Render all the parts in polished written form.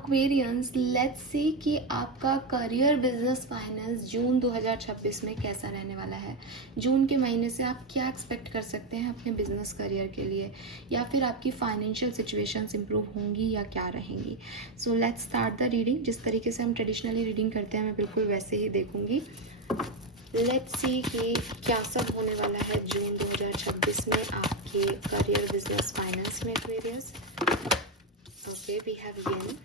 Aquarians, let's see कि आपका career business finance जून 2026 में कैसा रहने वाला है। जून के महीने से आप क्या एक्सपेक्ट कर सकते हैं अपने बिजनेस करियर के लिए, या फिर आपकी फाइनेंशियल सिचुएशंस इंप्रूव होंगी या क्या रहेंगी। So let's start the reading. जिस तरीके से हम ट्रेडिशनली रीडिंग करते हैं मैं बिल्कुल वैसे ही देखूंगी। लेट्स सी कि क्या सब होने वाला है जून 2026 में आपके करियर बिजनेस फाइनेंस में Aquarius. Okay, we have yin.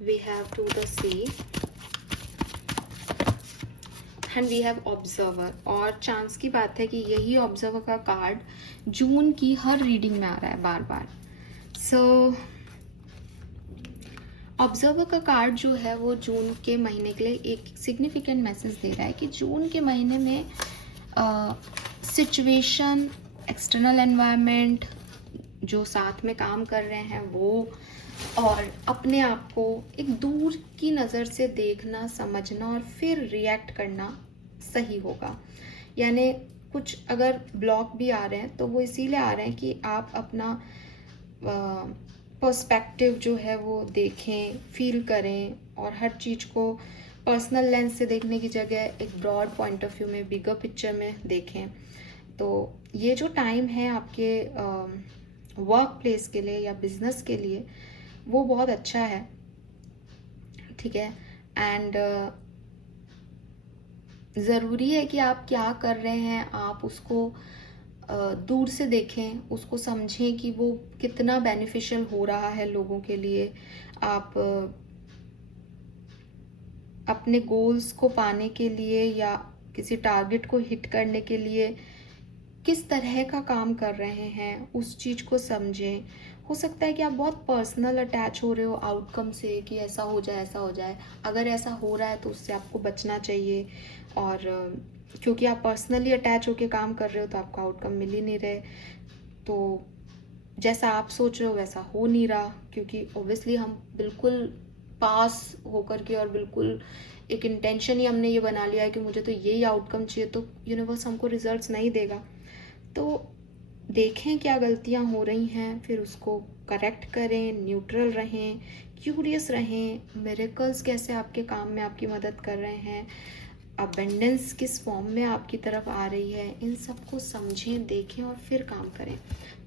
We have to the sea. And we have observer. और चांस की बात है कि यही ऑब्जर्वर का कार्ड जून की हर रीडिंग में आ रहा है बार बार। सो ऑब्जर्वर का कार्ड जो है वो जून के महीने के लिए एक सिग्निफिकेंट मैसेज दे रहा है कि जून के महीने में सिचुएशन, एक्सटर्नल एनवायरनमेंट, जो साथ में काम कर रहे हैं वो, और अपने आप को एक दूर की नज़र से देखना, समझना और फिर रिएक्ट करना सही होगा। यानी कुछ अगर ब्लॉक भी आ रहे हैं तो वो इसीलिए आ रहे हैं कि आप अपना पर्सपेक्टिव जो है वो देखें, फील करें और हर चीज़ को पर्सनल लेंस से देखने की जगह एक ब्रॉड पॉइंट ऑफ व्यू में, बिगर पिक्चर में देखें। तो ये जो टाइम है आपके वर्क प्लेस के लिए या बिजनेस के लिए वो बहुत अच्छा है, ठीक है। एंड ज़रूरी है कि आप क्या कर रहे हैं आप उसको दूर से देखें, उसको समझें कि वो कितना बेनिफिशियल हो रहा है लोगों के लिए। आप अपने गोल्स को पाने के लिए या किसी टारगेट को हिट करने के लिए किस तरह का काम कर रहे हैं उस चीज़ को समझें। हो सकता है कि आप बहुत पर्सनल अटैच हो रहे हो आउटकम से कि ऐसा हो जाए ऐसा हो जाए। अगर ऐसा हो रहा है तो उससे आपको बचना चाहिए, और क्योंकि आप पर्सनली अटैच होकर काम कर रहे हो तो आपको आउटकम मिल ही नहीं रहे। तो जैसा आप सोच रहे हो वैसा हो नहीं रहा, क्योंकि ओब्वियसली हम बिल्कुल पास होकर के और बिल्कुल एक इंटेंशन ही हमने ये बना लिया है कि मुझे तो यही आउटकम चाहिए, तो यूनिवर्स हमको रिजल्ट्स नहीं देगा। तो देखें क्या गलतियां हो रही हैं, फिर उसको करेक्ट करें, न्यूट्रल रहें, क्यूरियस रहें, मिरेकल्स कैसे आपके काम में आपकी मदद कर रहे हैं, अबेंडेंस किस फॉर्म में आपकी तरफ आ रही है, इन सबको समझें, देखें और फिर काम करें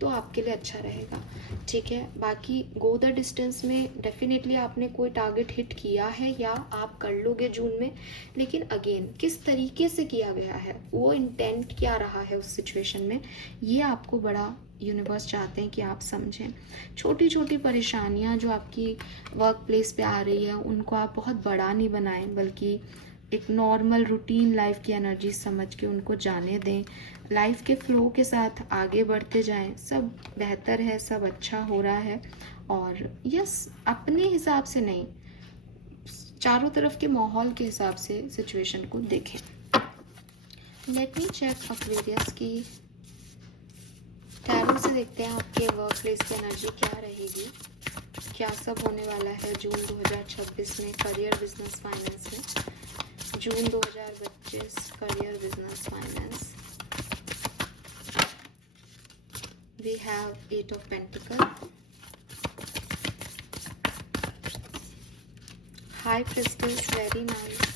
तो आपके लिए अच्छा रहेगा, ठीक है। बाकी गो द डिस्टेंस में डेफिनेटली आपने कोई टारगेट हिट किया है या आप कर लोगे जून में, लेकिन अगेन किस तरीके से किया गया है, वो इंटेंट क्या रहा है उस सिचुएशन में, ये आपको बड़ा यूनिवर्स चाहते हैं कि आप समझें। छोटी छोटी परेशानियां जो आपकी वर्क प्लेस पे आ रही है उनको आप बहुत बड़ा नहीं बनाएं, बल्कि एक नॉर्मल रूटीन लाइफ की एनर्जी समझ के उनको जाने दें। लाइफ के फ्लो के साथ आगे बढ़ते जाएं, सब बेहतर है, सब अच्छा हो रहा है। और यस, अपने हिसाब से नहीं, चारों तरफ के माहौल के हिसाब से सिचुएशन को देखें। लेट मी चेक एक्वेरियस की टैरो से देखते हैं आपके वर्क प्लेस की एनर्जी क्या रहेगी, क्या सब होने वाला है जून 2026 में करियर बिजनेस फाइनेंस में। जून 2025 career business finance. We have 8 of Pentacles, High Priestess, very nice,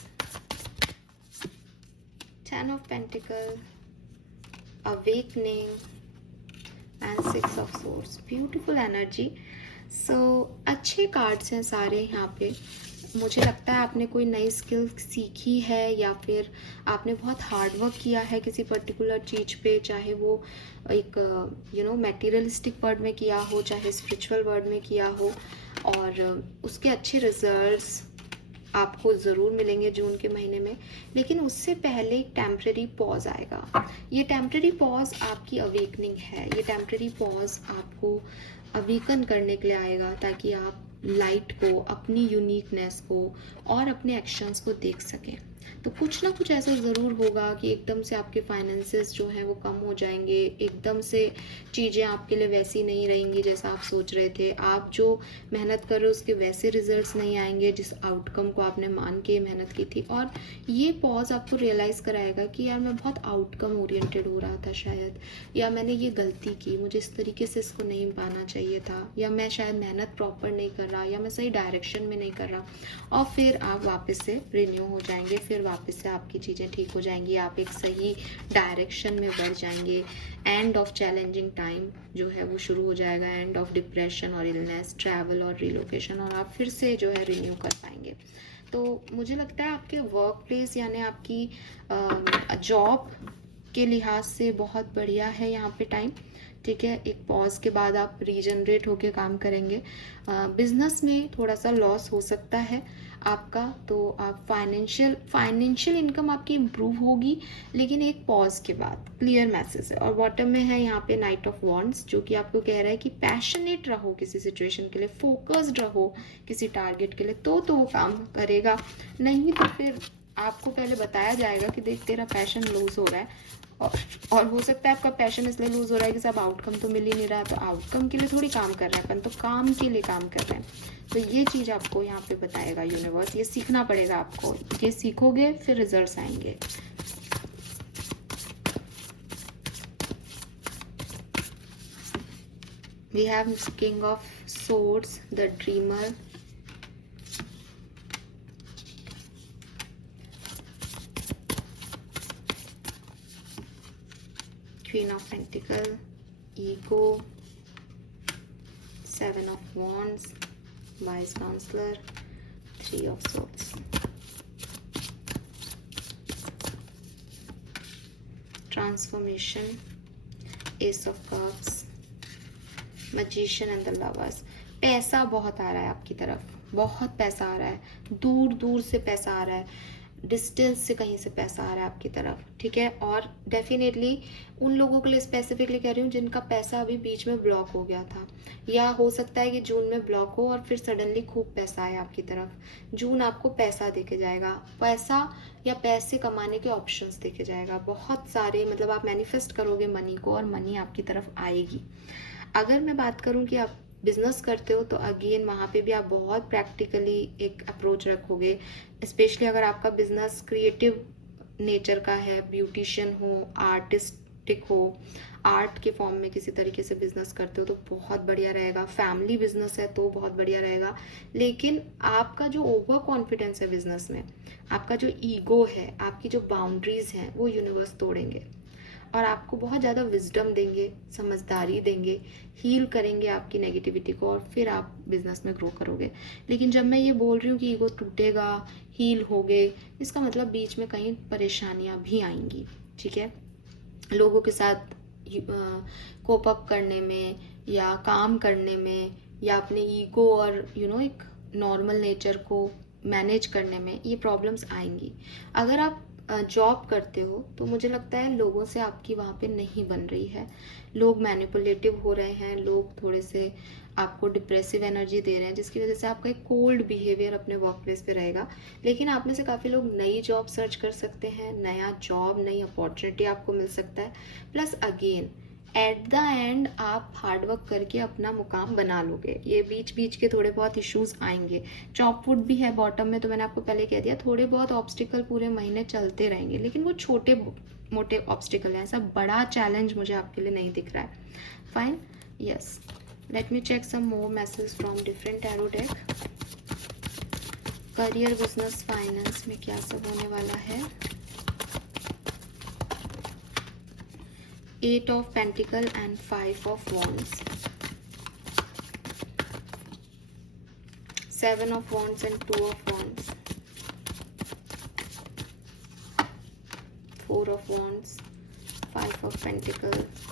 10 of Pentacles, Awakening and 6 of Swords, beautiful energy। So अच्छे कार्ड्स हैं सारे यहाँ पे। मुझे लगता है आपने कोई नई स्किल सीखी है या फिर आपने बहुत हार्ड वर्क किया है किसी पर्टिकुलर चीज़ पे, चाहे वो एक मटेरियलिस्टिक वर्ड में किया हो, चाहे स्पिरिचुअल वर्ड में किया हो, और उसके अच्छे रिजल्ट्स आपको ज़रूर मिलेंगे जून के महीने में। लेकिन उससे पहले एक टेम्प्रेरी पॉज आएगा। ये टेम्प्रेरी पॉज आपकी अवेकनिंग है, ये टेम्प्रेरी पॉज आपको अवेकन करने के लिए आएगा ताकि आप लाइट को, अपनी यूनिकनेस को और अपने एक्शंस को देख सकें। तो कुछ ना कुछ ऐसा ज़रूर होगा कि एकदम से आपके फाइनेंसेस जो हैं वो कम हो जाएंगे, एकदम से चीज़ें आपके लिए वैसी नहीं रहेंगी जैसा आप सोच रहे थे, आप जो मेहनत कर रहे हो उसके वैसे रिजल्ट्स नहीं आएंगे जिस आउटकम को आपने मान के मेहनत की थी। और ये पॉज आपको रियलाइज़ कराएगा कि यार मैं बहुत आउटकम ओरिएंटेड हो रहा था शायद, या मैंने ये गलती की, मुझे इस तरीके से इसको नहीं पाना चाहिए था, या मैं शायद मेहनत प्रॉपर नहीं कर रहा, या मैं सही डायरेक्शन में नहीं कर रहा। और फिर आप वापस से रिन्यू हो जाएंगे, फिर वापस से आपकी चीज़ें ठीक हो जाएंगी, आप एक सही डायरेक्शन में बढ़ जाएंगे। एंड ऑफ चैलेंजिंग टाइम जो है वो शुरू हो जाएगा, एंड ऑफ डिप्रेशन और इलनेस, ट्रैवल और रिलोकेशन, और आप फिर से जो है रिन्यू कर पाएंगे। तो मुझे लगता है आपके वर्क प्लेस यानी आपकी जॉब के लिहाज से बहुत बढ़िया है यहाँ पे टाइम। ठीक है, एक पॉज के बाद आप रीजनरेट होके काम करेंगे। बिजनेस में थोड़ा सा लॉस हो सकता है आपका, तो आप फाइनेंशियल इनकम आपकी इम्प्रूव होगी, लेकिन एक पॉज के बाद क्लियर मैसेज है। और बॉटम में है यहाँ पे नाइट ऑफ वॉन्ड्स, जो कि आपको कह रहा है कि पैशनेट रहो किसी सिचुएशन के लिए, फोकस्ड रहो किसी टारगेट के लिए, तो वो काम करेगा। नहीं तो फिर आपको पहले बताया जाएगा कि देख तेरा पैशन लूज हो रहा है, और हो सकता है आपका पैशन इसलिए लूज हो रहा है कि सब आउटकम तो मिल ही नहीं रहा है, तो आउटकम के लिए थोड़ी काम कर रहे हैं अपन, तो काम के लिए काम कर रहे हैं। तो ये चीज़ आपको यहाँ पे बताएगा यूनिवर्स, ये सीखना पड़ेगा आपको, ये सीखोगे फिर रिजल्ट्स आएंगे। We have king of swords, the dreamer, Queen of Pentacles, Ego, Seven of Wands, Wise Counselor, Three of Swords, Transformation, Ace of Cups, Magician and the Lovers। पैसा बहुत आ रहा है आपकी तरफ, बहुत पैसा आ रहा है, दूर दूर से पैसा आ रहा है, डिस्टेंस से कहीं से पैसा आ रहा है आपकी तरफ। ठीक है, और डेफिनेटली उन लोगों के लिए स्पेसिफिकली कह रही हूँ जिनका पैसा अभी बीच में ब्लॉक हो गया था, या हो सकता है कि जून में ब्लॉक हो और फिर सडनली खूब पैसा आए आपकी तरफ। जून आपको पैसा देके जाएगा, पैसा या पैसे कमाने के ऑप्शंस देके जाएगा बहुत सारे, मतलब आप मैनिफेस्ट करोगे मनी को और मनी आपकी तरफ आएगी। अगर मैं बात करूँ कि आप बिजनेस करते हो तो अगेन वहाँ पे भी आप बहुत प्रैक्टिकली एक अप्रोच रखोगे, स्पेशली अगर आपका बिजनेस क्रिएटिव नेचर का है, ब्यूटिशियन हो, आर्टिस्टिक हो, आर्ट के फॉर्म में किसी तरीके से बिजनेस करते हो तो बहुत बढ़िया रहेगा। फैमिली बिजनेस है तो बहुत बढ़िया रहेगा, लेकिन आपका जो ओवर कॉन्फिडेंस है बिजनेस में, आपका जो ईगो है, आपकी जो बाउंड्रीज हैं, वो यूनिवर्स तोड़ेंगे और आपको बहुत ज़्यादा विजडम देंगे, समझदारी देंगे, हील करेंगे आपकी नेगेटिविटी को, और फिर आप बिजनेस में ग्रो करोगे। लेकिन जब मैं ये बोल रही हूँ कि ईगो टूटेगा, हील होगे, इसका मतलब बीच में कहीं परेशानियाँ भी आएंगी। ठीक है, लोगों के साथ कोप अप करने में या काम करने में या अपने ईगो और एक नॉर्मल नेचर को मैनेज करने में ये प्रॉब्लम्स आएंगी। अगर आप जॉब करते हो तो मुझे लगता है लोगों से आपकी वहाँ पे नहीं बन रही है, लोग मैनिपुलेटिव हो रहे हैं, लोग थोड़े से आपको डिप्रेसिव एनर्जी दे रहे हैं, जिसकी वजह से आपका एक कोल्ड बिहेवियर अपने वर्क प्लेस पे रहेगा। लेकिन आप में से काफ़ी लोग नई जॉब सर्च कर सकते हैं, नया जॉब, नई अपॉर्चुनिटी आपको मिल सकता है। Plus again at the end आप हार्डवर्क करके अपना मुकाम बना लोगे। ये बीच बीच के थोड़े बहुत इश्यूज आएंगे, चॉपवुड भी है बॉटम में, तो मैंने आपको पहले कह दिया थोड़े बहुत ऑब्स्टिकल पूरे महीने चलते रहेंगे, लेकिन वो छोटे मोटे ऑब्स्टिकल हैं, ऐसा बड़ा चैलेंज मुझे आपके लिए नहीं दिख रहा है। Fine, yes, let me check some more message from different tarot deck. Career, business, finance में क्या सब होने वाला है। 8 of Pentacles and 5 of Wands, 7 of Wands and 2 of Wands, 4 of Wands, 5 of Pentacles,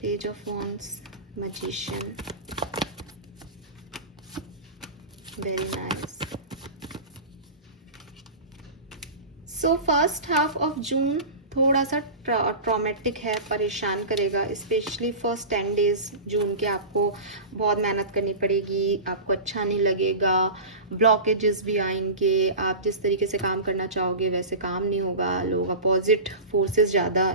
Page of Wands, Magician, very nice. So first half of June थोड़ा सा traumatic है, परेशान करेगा। स्पेशली फर्स्ट 10 डेज जून के आपको बहुत मेहनत करनी पड़ेगी, आपको अच्छा नहीं लगेगा, ब्लॉकेजेस भी आएंगे, आप जिस तरीके से काम करना चाहोगे वैसे काम नहीं होगा, लोग अपोजिट फोर्सेस ज़्यादा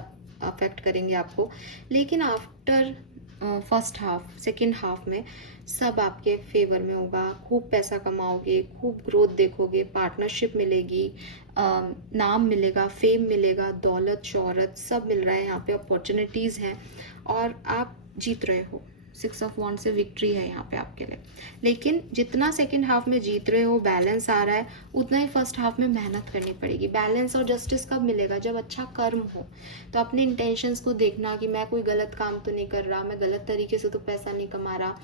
अफेक्ट करेंगे आपको। लेकिन after first half, second half में सब आपके फेवर में होगा, खूब पैसा कमाओगे, खूब ग्रोथ देखोगे, पार्टनरशिप मिलेगी, नाम मिलेगा, फेम मिलेगा, दौलत शोहरत सब मिल रहा है यहाँ पे, अपॉर्चुनिटीज़ हैं और आप जीत रहे हो। 6 ऑफ वॉन्ड से विक्ट्री है यहाँ पे आपके लिए। लेकिन जितना सेकेंड हाफ में जीत रहे हो, बैलेंस आ रहा है, उतना ही फर्स्ट हाफ में मेहनत करनी पड़ेगी। बैलेंस और जस्टिस कब मिलेगा? जब अच्छा कर्म हो। तो अपने इंटेंशंस को देखना कि मैं कोई गलत काम तो नहीं कर रहा, मैं गलत तरीके से तो पैसा नहीं कमा रहा,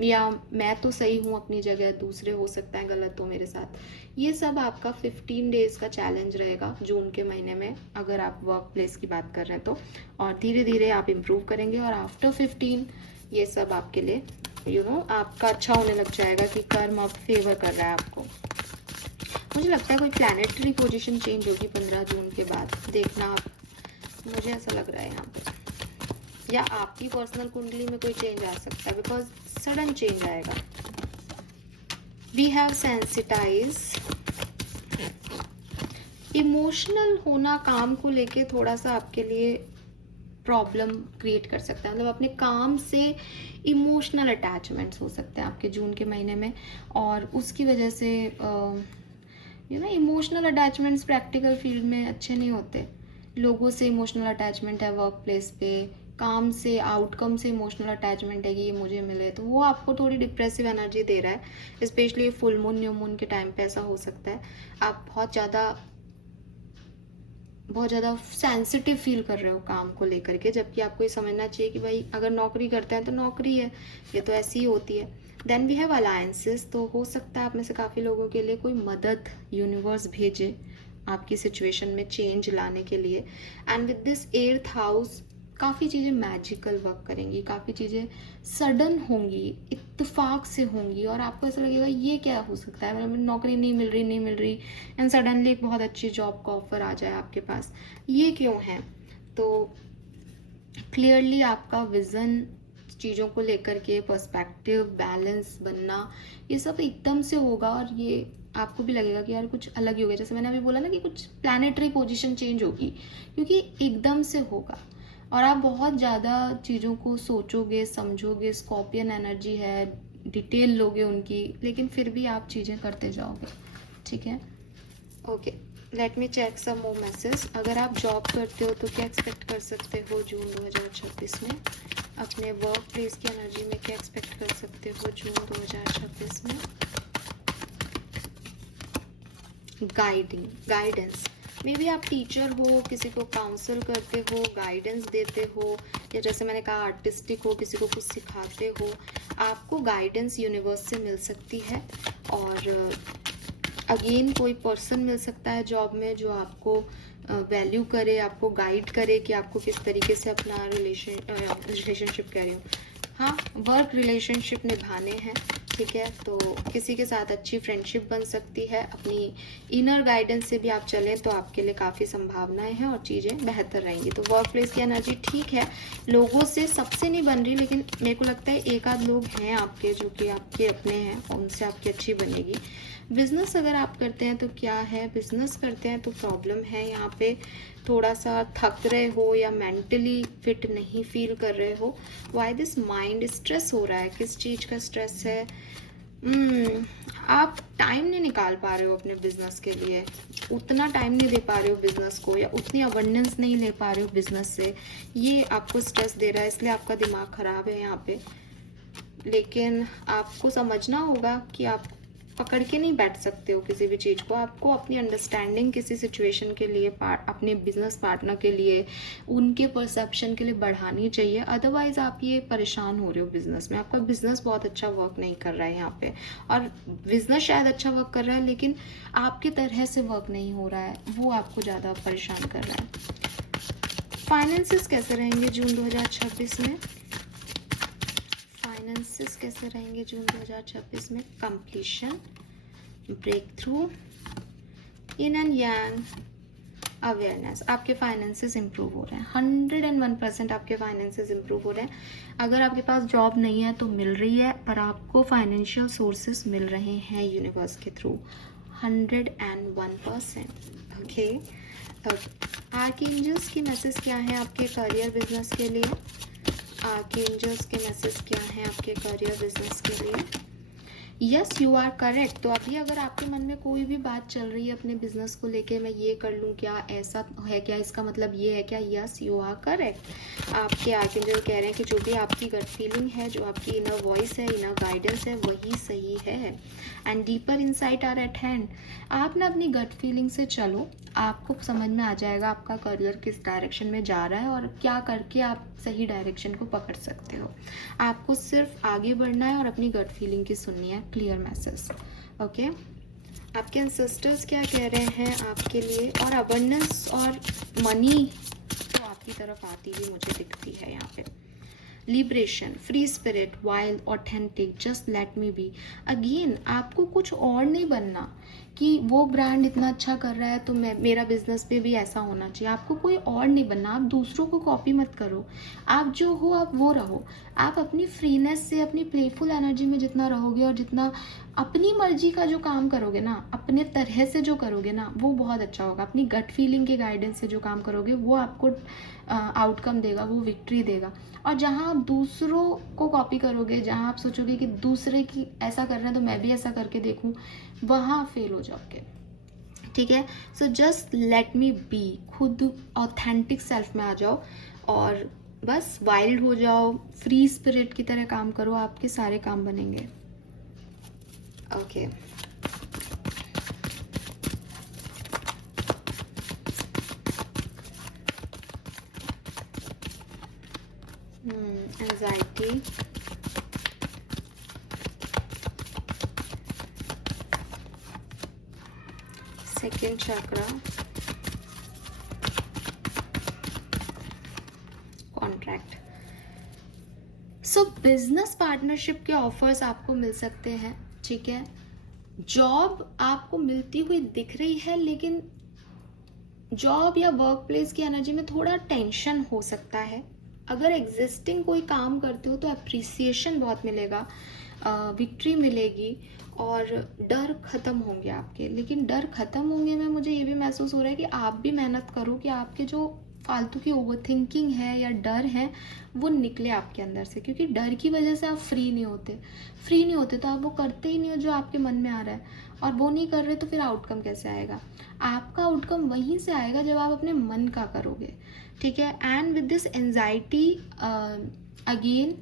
या मैं तो सही हूँ अपनी जगह, दूसरे हो सकता है गलत हो मेरे साथ। ये सब आपका 15 डेज का चैलेंज रहेगा जून के महीने में, अगर आप वर्क प्लेस की बात कर रहे हैं तो। और धीरे धीरे आप इम्प्रूव करेंगे और आफ्टर 15 ये सब आपके लिए आपका अच्छा होने लग जाएगा कि कर्म अब फेवर कर रहा है आपको। मुझे लगता है कोई प्लैनेटरी पोजीशन चेंज होगी 15 जून के बाद, देखना आप, मुझे ऐसा लग रहा है यहाँ पे। या आपकी पर्सनल कुंडली में कोई चेंज आ सकता है, बिकॉज सडन चेंज आएगा। We have sensitize. इमोशनल होना काम को लेके थोड़ा सा आपके लिए प्रॉब्लम क्रिएट कर सकता है, मतलब अपने काम से इमोशनल अटैचमेंट्स हो सकते हैं आपके जून के महीने में, और उसकी वजह से इमोशनल अटैचमेंट्स प्रैक्टिकल फील्ड में अच्छे नहीं होते। लोगों से इमोशनल अटैचमेंट है वर्क प्लेस पे, काम से, आउटकम से इमोशनल अटैचमेंट है कि ये मुझे मिले, तो वो आपको थोड़ी डिप्रेसिव एनर्जी दे रहा है। Specially full moon, new moon के टाइम पे ऐसा हो सकता है। आप बहुत ज़्यादा सेंसिटिव फील कर रहे हो काम को लेकर के, जबकि आपको ये समझना चाहिए कि भाई अगर नौकरी करते हैं तो नौकरी है, ये तो ऐसी ही होती है। Then we have alliances. तो हो सकता है आप में से काफ़ी लोगों के लिए कोई मदद यूनिवर्स भेजे आपकी सिचुएशन में चेंज लाने के लिए। And with this 8th house काफ़ी चीज़ें मैजिकल वर्क करेंगी, काफ़ी चीज़ें सडन होंगी, इत्तेफाक से होंगी, और आपको ऐसा लगेगा ये क्या हो सकता है, मतलब नौकरी नहीं मिल रही एंड सडनली एक बहुत अच्छी जॉब का ऑफर आ जाए आपके पास, ये क्यों है? तो क्लियरली आपका विज़न, चीज़ों को लेकर के पर्सपेक्टिव, बैलेंस बनना, ये सब एकदम से होगा, और ये आपको भी लगेगा कि यार कुछ अलग ही हो गया। जैसे मैंने अभी बोला ना कि कुछ प्लैनेटरी पोजीशन चेंज होगी, क्योंकि एकदम से होगा और आप बहुत ज़्यादा चीज़ों को सोचोगे, समझोगे, स्कॉर्पियन एनर्जी है, डिटेल लोगे उनकी, लेकिन फिर भी आप चीज़ें करते जाओगे। ठीक है, okay, late me check some more message. अगर आप जॉब करते हो तो क्या एक्सपेक्ट कर सकते हो जून 2026 में? अपने वर्क प्लेस की एनर्जी में क्या एक्सपेक्ट कर सकते हो जून 2026 में? गाइडेंस। मे बी आप टीचर हो, किसी को काउंसल करते हो, गाइडेंस देते हो, या जैसे मैंने कहा आर्टिस्टिक हो, किसी को कुछ सिखाते हो, आपको गाइडेंस यूनिवर्स से मिल सकती है। और अगेन कोई पर्सन मिल सकता है जॉब में जो आपको वैल्यू करे, आपको गाइड करे कि आपको किस तरीके से अपना रिलेशनशिप कह रही हूँ, हाँ, वर्क रिलेशनशिप निभाने हैं। ठीक है, तो किसी के साथ अच्छी फ्रेंडशिप बन सकती है। अपनी इनर गाइडेंस से भी आप चलें तो आपके लिए काफ़ी संभावनाएं हैं और चीज़ें बेहतर रहेंगी। तो वर्क प्लेस की एनर्जी ठीक है, लोगों से सबसे नहीं बन रही, लेकिन मेरे को लगता है एक आध लोग हैं आपके जो कि आपके अपने हैं, उनसे आपकी अच्छी बनेगी। बिजनेस अगर आप करते हैं तो क्या है, बिजनेस करते हैं तो प्रॉब्लम है यहाँ पे, थोड़ा सा थक रहे हो या मेंटली फिट नहीं फील कर रहे हो। वाई दिस माइंड स्ट्रेस हो रहा है, किस चीज़ का स्ट्रेस है? आप टाइम नहीं निकाल पा रहे हो अपने बिजनेस के लिए, उतना टाइम नहीं दे पा रहे हो बिजनेस को, या उतनी अबंडेंस नहीं ले पा रहे हो बिजनेस से, ये आपको स्ट्रेस दे रहा है, इसलिए आपका दिमाग खराब है यहाँ पे। लेकिन आपको समझना होगा कि आप पकड़ के नहीं बैठ सकते हो किसी भी चीज़ को, आपको अपनी अंडरस्टैंडिंग किसी सिचुएशन के लिए, अपने बिजनेस पार्टनर के लिए, उनके परसेप्शन के लिए बढ़ानी चाहिए। अदरवाइज आप ये परेशान हो रहे हो बिजनेस में, आपका बिजनेस बहुत अच्छा वर्क नहीं कर रहा है यहाँ पे, और बिजनेस शायद अच्छा वर्क कर रहा है लेकिन आपकी तरह से वर्क नहीं हो रहा है, वो आपको ज़्यादा परेशान कर रहा है। फाइनेंसेस कैसे रहेंगे जून 2026 में? फाइनेंसेस कैसे रहेंगे जून 2026 में? Completion, breakthrough, yin and yang, awareness, आपके फाइनेंसेस इंप्रूव हो रहे हैं, 101% आपके फाइनेंसेस इंप्रूव हो रहे हैं। अगर आपके पास जॉब नहीं है तो मिल रही है, पर आपको फाइनेंशियल सोर्सेस मिल रहे हैं यूनिवर्स के थ्रू, 101%। ओके, आर्कएंजल्स की मैसेज क्या है आपके करियर बिजनेस के लिए? आर्कएंजल्स के मैसेज क्या है आपके करियर बिजनेस के लिए? Yes, you are correct. तो अभी अगर आपके मन में कोई भी बात चल रही है अपने बिजनेस को लेके, मैं ये कर लूँ क्या, ऐसा है क्या, इसका मतलब ये है क्या, यस यू आर करेक्ट। आपके आर्कएंजल कह रहे हैं कि जो भी आपकी गट फीलिंग है, जो आपकी इनर वॉइस है, इनर गाइडेंस है, वही सही है। And deeper insight are at hand. आप ना अपनी गट फीलिंग से चलो, आपको समझ में आ जाएगा आपका करियर किस डायरेक्शन में जा रहा है और क्या करके आप सही डायरेक्शन को पकड़ सकते हो। आपको सिर्फ आगे बढ़ना है और अपनी गट फीलिंग की सुननी है। Clear message. ओके, आपके एंसेस्टर्स क्या कह रहे हैं आपके लिए? और अबंडेंस और मनी तो आपकी तरफ आती हुई मुझे दिखती है यहाँ पे। Liberation, free spirit, wild, authentic, just let me be. Again आपको कुछ और नहीं बनना कि वो ब्रांड इतना अच्छा कर रहा है तो मेरा बिजनेस पे भी ऐसा होना चाहिए। आपको कोई और नहीं बनना, आप दूसरों को कॉपी मत करो। आप जो हो आप वो रहो। आप अपनी फ्रीनेस से, अपनी प्लेफुल एनर्जी में जितना रहोगे और जितना अपनी मर्जी का जो काम करोगे ना, अपने तरह से जो करोगे ना, वो बहुत अच्छा होगा। अपनी गट फीलिंग के गाइडेंस से जो काम करोगे वो आपको आउटकम देगा, वो विक्ट्री देगा। और जहाँ आप दूसरों को कॉपी करोगे, जहाँ आप सोचोगे कि दूसरे की ऐसा कर रहे हैं तो मैं भी ऐसा करके देखूं, वहाँ फेल हो जाओगे। ठीक है, so just let me be, खुद ऑथेंटिक सेल्फ में आ जाओ और बस वाइल्ड हो जाओ, फ्री स्पिरिट की तरह काम करो, आपके सारे काम बनेंगे। ओके, एंजाइटी, सेकेंड चक्रा, कॉन्ट्रैक्ट। सो बिजनेस पार्टनरशिप के ऑफर्स आपको मिल सकते हैं। ठीक है, जॉब आपको मिलती हुई दिख रही है, लेकिन जॉब या वर्क प्लेस की एनर्जी में थोड़ा टेंशन हो सकता है। अगर एग्जिस्टिंग कोई काम करते हो तो अप्रिसिएशन बहुत मिलेगा, विक्ट्री मिलेगी और डर खत्म होंगे आपके। लेकिन डर खत्म होंगे में मुझे ये भी महसूस हो रहा है कि आप भी मेहनत करो कि आपके जो फालतू की ओवर थिंकिंग है या डर है वो निकले आपके अंदर से, क्योंकि डर की वजह से आप फ्री नहीं होते तो आप वो करते ही नहीं हो जो आपके मन में आ रहा है, और वो नहीं कर रहे तो फिर आउटकम कैसे आएगा? आपका आउटकम वहीं से आएगा जब आप अपने मन का करोगे। ठीक है, and with this anxiety again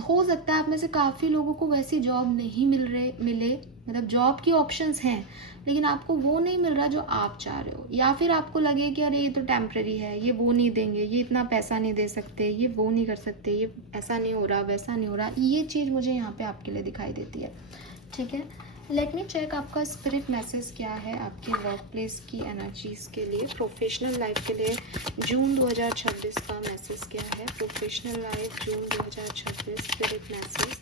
हो सकता है आप में से काफ़ी लोगों को वैसी जॉब नहीं मिले, मतलब जॉब की ऑप्शंस हैं लेकिन आपको वो नहीं मिल रहा जो आप चाह रहे हो, या फिर आपको लगे कि अरे ये तो टेम्प्रेरी है, ये वो नहीं देंगे, ये इतना पैसा नहीं दे सकते, ये वो नहीं कर सकते, ये ऐसा नहीं हो रहा, वैसा नहीं हो रहा। ये चीज़ मुझे यहाँ पे आपके लिए दिखाई देती है। ठीक है, लेट मी चेक आपका स्पिरिट मैसेज क्या है आपके वर्क प्लेस की एनर्जीज के लिए, प्रोफेशनल लाइफ के लिए जून 2026 का मैसेज क्या है? Professional life June 2026 spirit message.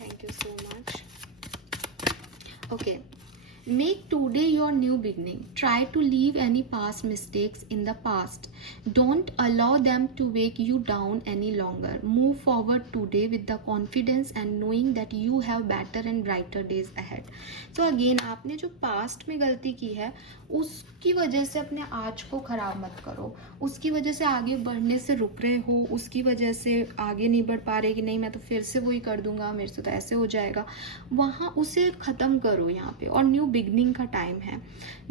Thank you so much. Okay, make today your new beginning. Try to leave any past mistakes in the past. Don't allow them to weigh you down any longer. Move forward today with the confidence and knowing that you have better and brighter days ahead. So again, आपने जो past में गलती की है उसकी वजह से अपने आज को ख़राब मत करो, उसकी वजह से आगे बढ़ने से रुक रहे हो, उसकी वजह से आगे नहीं बढ़ पा रहे कि नहीं मैं तो फिर से वही कर दूंगा, मेरे से तो ऐसे हो जाएगा, वहाँ उसे ख़त्म करो यहाँ पे। और न्यू बिगनिंग का टाइम है,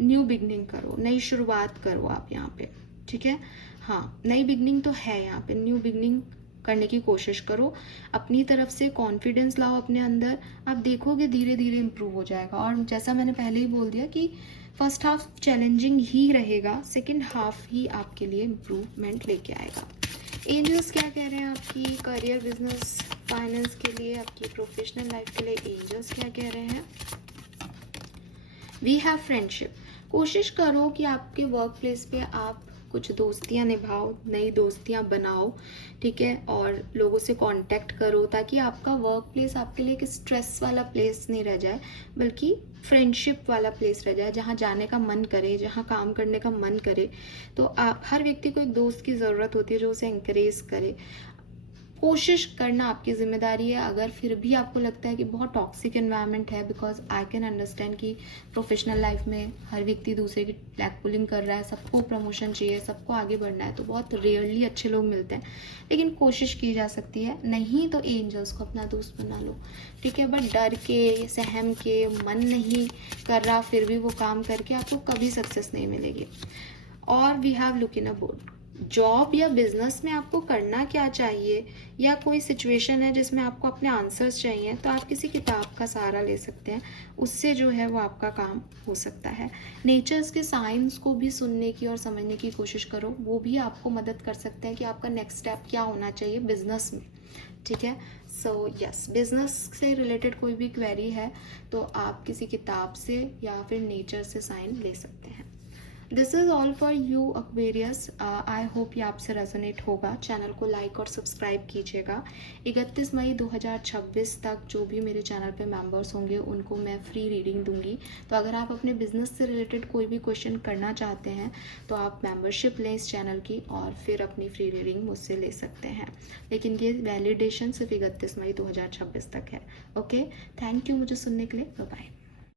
न्यू बिगनिंग करो, नई शुरुआत करो आप यहाँ पे। ठीक है, हाँ नई बिगनिंग तो है यहाँ पे, न्यू बिगनिंग करने की कोशिश करो, अपनी तरफ से कॉन्फिडेंस लाओ अपने अंदर, आप देखोगे धीरे धीरे इम्प्रूव हो जाएगा। और जैसा मैंने पहले ही बोल दिया कि फर्स्ट हाफ चैलेंजिंग ही रहेगा, सेकेंड हाफ ही आपके लिए इम्प्रूवमेंट लेके आएगा। एंजल्स क्या कह रहे हैं आपकी करियर, बिजनेस, फाइनेंस के लिए, आपकी प्रोफेशनल लाइफ के लिए एंजल्स क्या कह रहे हैं? We have friendship. कोशिश करो कि आपके वर्क प्लेस पे आप कुछ दोस्तियाँ निभाओ, नई दोस्तियाँ बनाओ, ठीक है, और लोगों से कांटेक्ट करो ताकि आपका वर्क प्लेस आपके लिए एक स्ट्रेस वाला प्लेस नहीं रह जाए, बल्कि फ्रेंडशिप वाला प्लेस रह जाए, जहाँ जाने का मन करे, जहाँ काम करने का मन करे। तो आप हर व्यक्ति को एक दोस्त की ज़रूरत होती है जो उसे इंकरेज करे। कोशिश करना आपकी ज़िम्मेदारी है। अगर फिर भी आपको लगता है कि बहुत टॉक्सिक एनवायरनमेंट है, बिकॉज आई कैन अंडरस्टैंड कि प्रोफेशनल लाइफ में हर व्यक्ति दूसरे की ब्लैक पुलिंग कर रहा है, सबको प्रमोशन चाहिए, सबको आगे बढ़ना है, तो बहुत रेयरली अच्छे लोग मिलते हैं, लेकिन कोशिश की जा सकती है। नहीं तो एंजल्स को अपना दोस्त बना लो, ठीक है, बट डर के, सहम के, मन नहीं कर रहा फिर भी वो काम करके आपको कभी सक्सेस नहीं मिलेगी। और we have look in a board, job या बिजनेस में आपको करना क्या चाहिए, या कोई सिचुएशन है जिसमें आपको अपने आंसर्स चाहिए, तो आप किसी किताब का सहारा ले सकते हैं, उससे जो है वो आपका काम हो सकता है। नेचर्स के साइंस को भी सुनने की और समझने की कोशिश करो, वो भी आपको मदद कर सकते हैं कि आपका नेक्स्ट स्टेप क्या होना चाहिए बिजनेस में, ठीक है। सो यस, बिजनेस से रिलेटेड कोई भी क्वेरी है तो आप किसी किताब से या फिर नेचर से साइन ले सकते हैं। This is all for you Aquarius. I hope ये आपसे रेजोनेट होगा। चैनल को लाइक और सब्सक्राइब कीजिएगा। 31 मई 2026 तक जो भी मेरे चैनल पे मेंबर्स होंगे उनको मैं फ्री रीडिंग दूंगी। तो अगर आप अपने बिजनेस से रिलेटेड कोई भी क्वेश्चन करना चाहते हैं तो आप मेंबरशिप लें इस चैनल की और फिर अपनी फ्री रीडिंग मुझसे ले सकते हैं, लेकिन ये वैलिडेशन सिर्फ 31 मई 2026 तक है। ओके, थैंक यू मुझे सुनने के लिए। Bye bye.